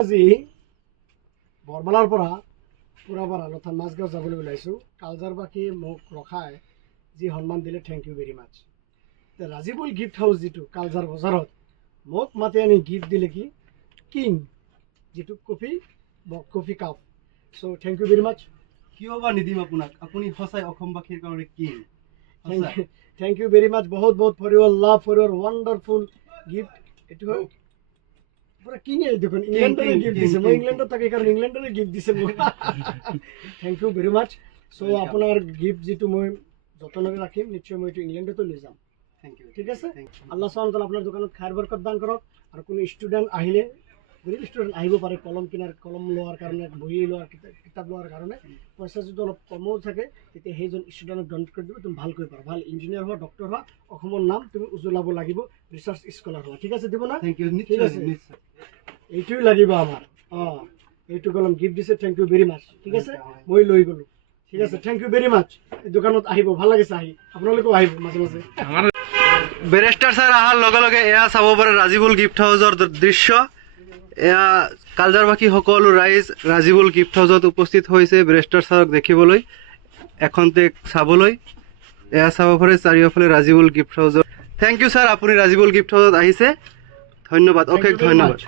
আজি বৰমালাৰ পৰা পুৰাপাৰা অৰ্থাৎ মাছগাঁও যাবলৈ ওলাইছোঁ। কালজাৰবাসী মোক ৰখাই যি সন্মান দিলে, thank you very much. Rajibul gift house যিটো কালজাৰ বজাৰত মোক মাতি আনি গিফ্ট দিলে কি কিং, যিটো coffee cup. So' thank you very much. কিয় বা নিদিম আপোনাক, আপুনি সঁচাই অসমবাসীৰ কাৰণে king. Thank you very much, বহুত বহুত for your love, for your wonderful gift. এইটো পুৰা কিঙে দেখোন, ইংলেণ্ডৰে গিফ্ট দিছে। মই ইংলেণ্ডত থাকি কাৰণে ইংলেণ্ডৰে গিফ্ট দিছে মোক। থেংক ইউ ভেৰি মাছ। চ' আপোনাৰ গিফ্ট যিটো মই যতনেৰে ৰাখিম, নিশ্চয় মই এইটো ইংলেণ্ডতো লৈ যাম। Thank you. ঠিক আছে, আল্লাহ সুবহানাহু তাআলা আপোনাৰ দোকানত খাইৰ বৰকত দান কৰক। আৰু কোনো ষ্টুডেণ্ট আহিলে, গৰীব ষ্টুডেণ্ট আহিব পাৰে কলম লোৱাৰ কাৰণে, বহি লোৱাৰ, কিতাপ লোৱাৰ কাৰণে, পইচা যদি অলপ কমো থাকে, তেতিয়া সেইজন ষ্টুডেণ্টক ডনেট কৰি দিব। তুমি ভালকৈ পাৰা, ভাল ইঞ্জিনিয়াৰ হোৱা, ডক্টৰ হোৱা, অসমৰ নাম তুমি উজ্বলাব লাগিব, ৰিচাৰ্চ স্কলাৰ হোৱা। ঠিক আছে, দিব না? Thank you. ঠিক নিশ্চয় আছে, নিশ্চয়। এইটোৱে লাগিব আমাৰ। এইটো কলম গিফ্ট দিছে, থেংক ইউ ভেৰি মাছ। ঠিক আছে, মই লৈ গ'লোঁ। ঠিক আছে, থেংক ইউ ভেৰি মাছ। এই দোকানত আহিব, ভাল লাগিছে আহি, আপোনালোকেও আহিব মাজে মাজে। বেৰেষ্টাৰ ছাৰ অহাৰ লগে লগে এয়া চাব পাৰে ৰাজীবুল গিফ্ট হাউচৰ দৃশ্য। এয়া কালজাৰবাসী সকলো ৰাইজ ৰাজীবুল গিফ্ট হাউচত উপস্থিত হৈছে বেৰেষ্টাৰ ছাৰক দেখিবলৈ, এখন্তেক চাবলৈ। এয়া চাব পাৰে চাৰিওফালে ৰাজীবুল গিফ্ট হাউচৰ। থেংক ইউ ছাৰ, আপুনি ৰাজীবুল গিফ্ট হাউচত আহিছে। ধন্যবাদ, অশেষ ধন্যবাদ।